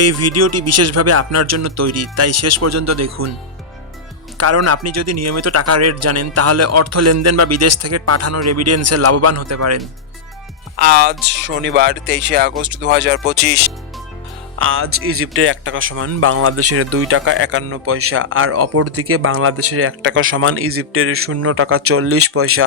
এই ভিডিওটি বিশেষভাবে আপনার জন্য তৈরি, তাই শেষ পর্যন্ত দেখুন। কারণ আপনি যদি নিয়মিত টাকা রেট জানেন, তাহলে অর্থ লেনদেন বা বিদেশ থেকে পাঠানো রেভিডেন্সে লাভবান হতে পারেন। আজ শনিবার, তেইশে আগস্ট দু হাজার পঁচিশ। আজ ইজিপ্টের এক টাকা সমান, বাংলাদেশের দুই টাকা একান্ন পয়সা, আর অপরদিকে বাংলাদেশের এক টাকা সমান, ইজিপ্টের শূন্য টাকা চল্লিশ পয়সা।